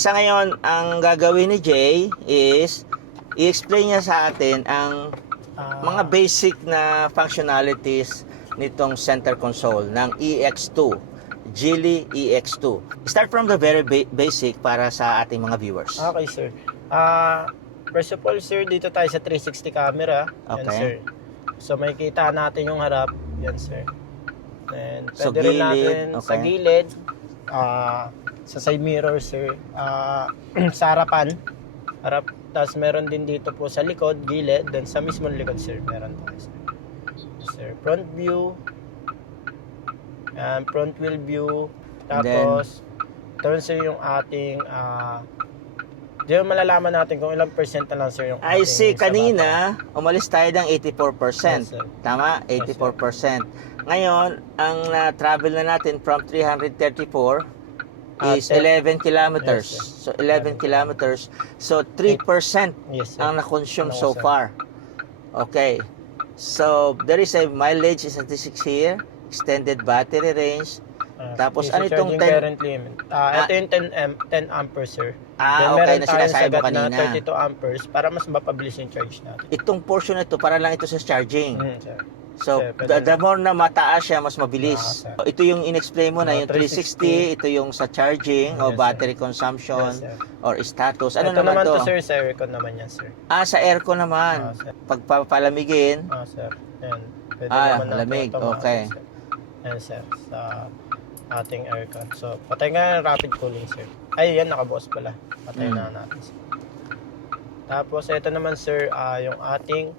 Sa ngayon, ang gagawin ni Jay is i-explain niya sa atin ang mga basic na functionalities nitong center console ng EX2, Geely EX2. Start from the very basic para sa ating mga viewers. Okay, sir. First of all, sir, dito tayo sa 360 camera. Yan, Okay. sir. So, makikita natin yung harap. Yan, sir. And So, pwede rin gilid, natin sa okay. gilid, sa side mirror, sir, sa harapan. Harap. Tapos meron din dito po sa likod, gilid. Then sa mismong likod, sir, meron tayo, sir. Sir, front view. And front wheel view. Tapos, ito sir yung ating di ba malalaman natin kung ilang percent na lang, sir, yung I ating see, sa kanina, umalis tayo ng 84%. Yes, sir. Tama? 84%. Ngayon, ang travel na natin from 334 is 11 kilometers. Yes, So, 11 kilometers. So, 3% Yes, sir. ang na-consume Ano, so sir? far. Okay. So, there is a mileage statistics here, extended battery range. Tapos, easy ano itong charging 10? currently? Ito yung 10 amperes, sir. Then, Okay, meron na tayong sinasabi mo sagad na kanina. 32 amperes para mas mapabilis yung charge natin. Itong portion na ito, para lang ito sa charging. Sir. So, Sir, pwede the more na mataas siya, mas mabilis. sir. So, ito yung in-explain mo na yung 360, 360, ito yung sa charging o Yes, sir. battery consumption Yes, sir. or status. Ano Ito naman to? sir, sa aircon naman yan, sir. Sa aircon naman. Sir. Pagpapalamigin. Sir. Yan. Pwede naman natin lamig. automatic, Okay. sir. Yan, sir. Sa ating aircon. So, patay nga yung rapid cooling, sir. Ay, yan, nakabukas pala. Patay na natin, sir. Tapos, ito naman, sir, yung ating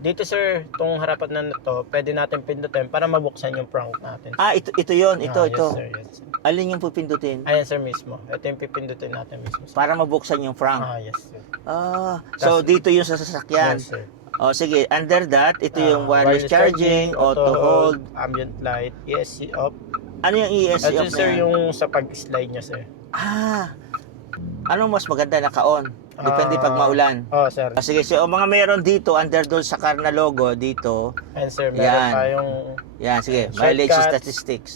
dito, sir, itong harapan na ito, pwede natin pindutin para mabuksan yung trunk natin. Ito yun. Ito. Yes, sir. Yes, sir. Alin yung pupindutin? Ayan, sir, mismo. Ito yung pipindutin natin mismo, sir. Para mabuksan yung frunk. Yes, sir. So, dito yung sa sasakyan. Yes, sir. Sige, under that, ito yung wireless charging, auto hold. Ambient light, ESC off. Ano yung ESC Ito, off na sir, yan? yung sa pag-slide niya, sir. Anong mas maganda naka-on? Depende pag maulan. Sir. Sige, so mga meron dito, under doon sa car na logo, dito. And sir, meron Yan. tayong Yan, sige, Shortcuts. mileage statistics.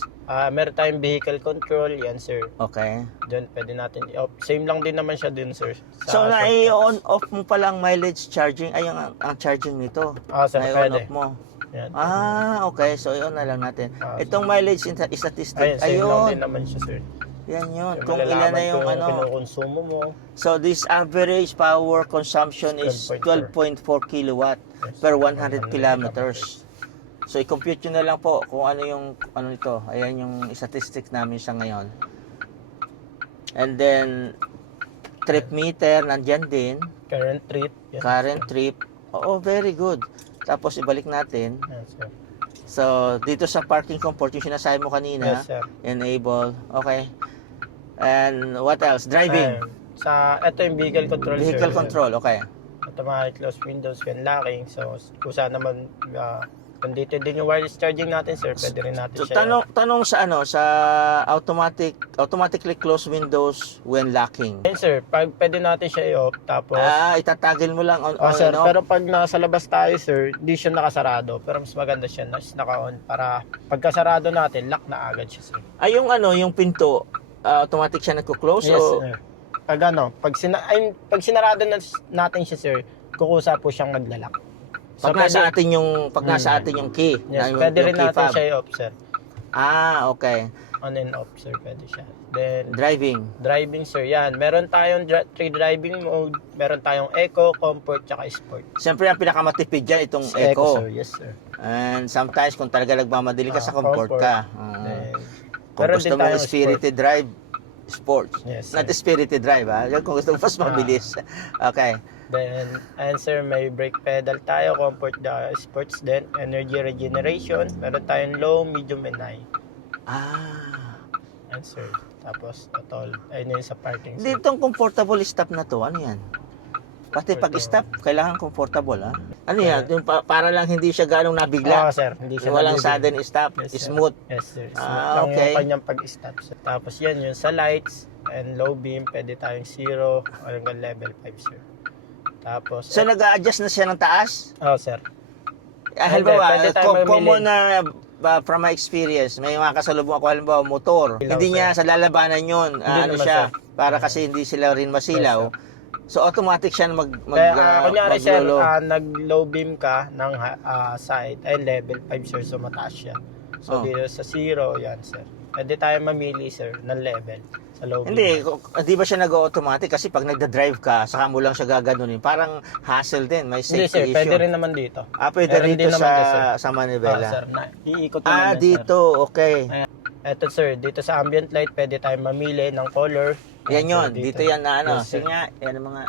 meron tayong vehicle control. Yan, sir. Okay. Doon, pwede natin i-off. Same lang din naman siya din, sir. So, shortcuts. na-on off mo palang mileage charging. Ay, ang charging nito. Sir, Na-on pwede. off mo. Yan. Okay. So, yun na lang natin. Sir. Itong mileage statistics. Same lang din Ayun. naman siya, sir. Yan yun. So, Kung ilan na yung kung ano. kinukonsumo mo. So, this average power consumption is 12.4 kilowatt per 100 kilometers. So, i-compute nyo na lang po kung ano yung, ano ito. Ayan yung statistics namin sa ngayon. And then, trip meter, nandyan din. Current trip. Yan, Current trip. Oo, very good. Tapos, ibalik natin. Yan, sir. So, dito sa parking comfort, yung sinasabi mo kanina, Yes, sir. enable. Okay. And what else? Driving. Ito yung vehicle control, Vehicle sir. control, okay. Automatic close windows when locking. So, kung saan naman, kung dito din yung wireless charging natin, sir, pwede rin natin So, siya. tanong sa sa automatically close windows when locking. Yan, sir, pwede natin siya i-off. Tapos, Itatagil mo lang on sir, and off. pero pag nasa labas tayo, sir, hindi siya nakasarado. Pero mas maganda siya na naka-on para pagkasarado natin, lock na agad siya, sir. Yung pinto, automatic siya nagko-close? Yes, o, sir. Pag sinarado natin siya, sir, kukusa po siyang maglalak. pag nasa atin yung key. Yes, yung pwede rin key natin fob. siya i-off, sir. Okay. On and off, sir, pwede siya. Then, Driving. sir, yan. Meron tayong 3 driving mode. Meron tayong eco, comfort, tsaka sport. Siyempre, ang pinakamatipid dyan, itong Eco, eco. sir. Yes, sir. And sometimes, kung talaga nagmamadali ka sa comfort comfort. ka. Then, Kung meron gusto din mo tayong spirited drive, sports. Yes, Not sir. spirited drive, Yung kung gusto mo mas mabilis. Okay. Then, and sir, may brake pedal tayo, comfort, sports din, energy regeneration. Meron tayong low, medium, and high. And sir, tapos, total. Ayun yun sa parking, sir. Ditong comfortable stop na to, ano yan? Pati pag stop, kailangan comfortable, Ano yan? Yung para lang hindi siya ganong nabigla. Sir, hindi siya Walang nabibigla. sudden stop, Yes, sir. smooth. Yes, sir. Smooth lang Okay. yung kanyang pag-stop, sir. Tapos yan, yun sa lights and low beam, pwede tayong 0 hanggang level 5, sir. Tapos, So, nag-a-adjust na siya ng taas? sir. Halimbawa, pwede tayo common mamili. na from my experience, may mga kasalubong ako, halimbawa, motor. Ilaw, Hindi sir. niya sa lalabanan yun. Hindi naman, Siya? sir. para kasi hindi sila rin masilaw. So automatic siya Kaya, kunyari sir, mag-low. nag-low beam ka ng side, ay level 5 sir, so mataas siya. So dito sa 0, yan sir. Pwede tayo mamili sir ng level sa low beam. Hindi ba siya nag-automatic? Kasi pag nagda-drive ka, saka mo lang siya gaganunin. Parang hassle din, may Hindi safety sir, issue. pwede rin naman dito. Pwede Meron rito din naman dito, sir. sa manivela. Sir, iikot naman yan, sir. Dito, okay. Eto sir, dito sa ambient light, pwede tayo mamili ng color. Yan yun, Sir, dito yan na ano. Yes, sir. Sige nga, yan ang mga...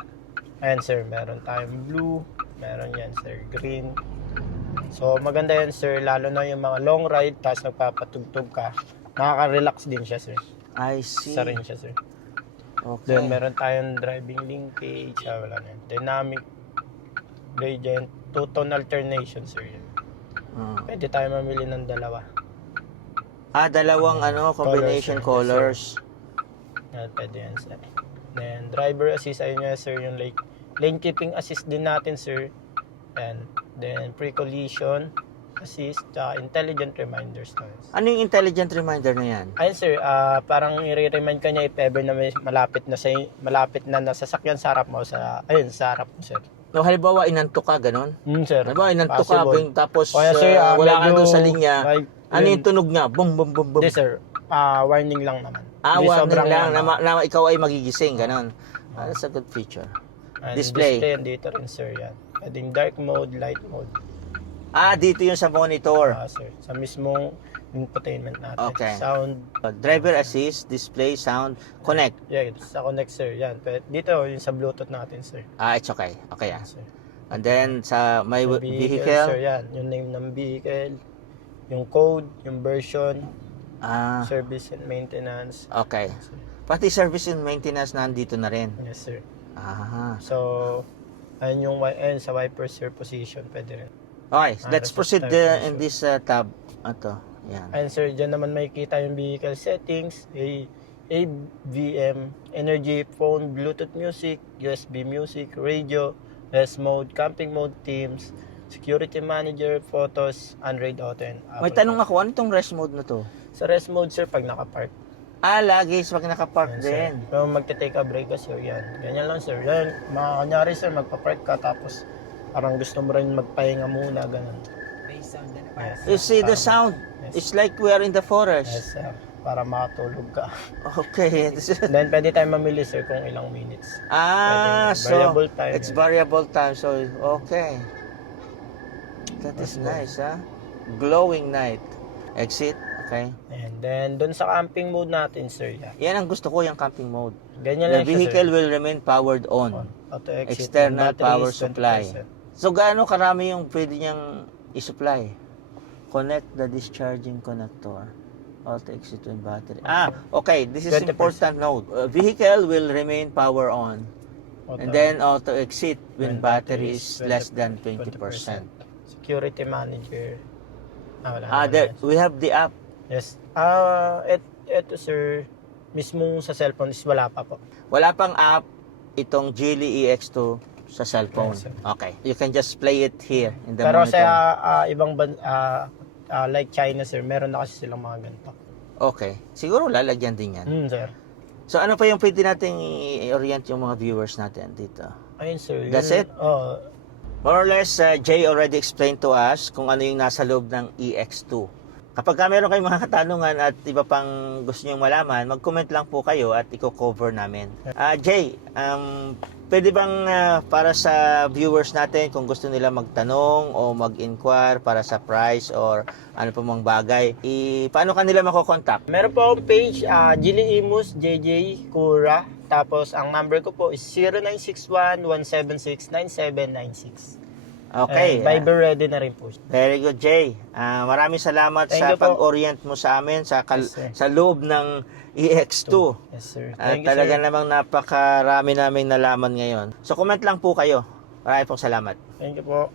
Ayan sir, meron tayong blue, meron yan sir, green. So maganda yan sir, lalo na yung mga long ride, tapos nagpapatugtog ka. Nakaka-relax din siya sir. I see. Isa rin siya sir. Okay. Then meron tayong driving linkage, wala na yun. Dynamic gradient, two-tone alternation sir yun. Pwede tayo mamili ng dalawa. Dalawang combination colors. Yan, pwede yan sir. Then driver assist, ayun nga sir, yung lane keeping assist din natin sir. Then pre-collision assist, intelligent reminders na yun. Ano yung intelligent reminder na yan? Ayun sir, parang i-remind ka niya if ever na may malapit na nasasakyan sa harap mo, sa harap mo sir. No, halimbawa inantok ka, ganun? Sir. Halimbawa inantok ka, tapos Kaya, sir, wala ka medyo doon sa linya. Ano yung tunog nga? Boom, boom, boom, boom. Hindi sir, warning lang naman. Hindi Warning sobrang lang na ikaw ay magigising, ganun. That's a good feature. And Display. dito rin sir yan. Pwedeng dark mode, light mode. Dito yung sa monitor. Sir, sa mismong infotainment natin. Okay. Sound. Driver assist, display, sound, connect. Yeah, sa connect sir. Yan. Dito yung sa Bluetooth natin sir. It's okay. Okay yan. Sir. And then sa my Yung vehicle. Sir, yan. Yung name ng vehicle, yung code, yung version, service and maintenance. Okay. Pati service and maintenance nandito na rin. Yes sir. So, ayun sa wiper sir position, pwede rin. okay, let's proceed in position. this tab. Ito, yan. Ayun sir, dyan naman makikita yung vehicle settings, AVM, energy, phone, Bluetooth music, USB music, radio, S mode, camping mode, Teams, security manager, photos, Android Auto, and Apple. May tanong ako, ano tong rest mode na to? Sa rest mode sir, pag nakapark. Lagi pag nakapark Yan, sir. din. Pero magte-take a break kasi yan. Ganyan lang sir. Yan, kanyari sir, magpa-park ka tapos parang gusto mo rin magpahinga muna, ganun. Yes, You see the sound? Yes. It's like we are in the forest. Yes sir. Para makatulog ka. Okay. Then pwede tayo mamili sir kung ilang minutes. So variable time. it's variable time. So, okay. That is nice, Glowing night. Exit, okay. And then, doon sa camping mode natin, sir, yan. Yan ang gusto ko, yung camping mode. Ganyan The lang siya, vehicle sir. will remain powered on. Auto exit. External Battery power is 20%. supply. So, gaano karami yung pwede niyang i-supply? Connect the discharging connector. Auto exit when battery. Okay. This is 20%. important note. Vehicle will remain power on. And then auto exit when battery is less than 20%. Security manager. We have the app. Yes. Eto sir, mismo sa cellphone is wala pa po. Wala pang app itong Geely EX2 sa cellphone. Yes, sir. Okay. You can just play it here in the Pero monitor. sa ibang like China sir, meron na kasi silang mga ganito. Okay. Siguro lalagyan din yan. Sir. So ano pa yung pwede nating i-orient yung mga viewers natin dito? Ayun sir. That's it? More or less, Jay already explained to us kung ano yung nasa loob ng EX2. Kapag meron kayong mga katanungan at iba pang gusto nyo malaman, mag-comment lang po kayo at i-cover namin. Jay, pwede bang para sa viewers natin kung gusto nila magtanong o mag-inquire para sa price or ano pa mang bagay, paano kanila makokontakt? Meron po akong page, Gili Imus, JJ Kura. Tapos, ang number ko po is 0961-176-9796. Okay. Viber ready na rin po. Very good, Jay. Maraming salamat Thank sa you po. pag-orient mo sa amin sa Yes, loob ng EX2. Yes, sir. At Thank you, talaga sir. namang napakarami naming nalaman ngayon. So comment lang po kayo. Maraming pong salamat. Thank you po.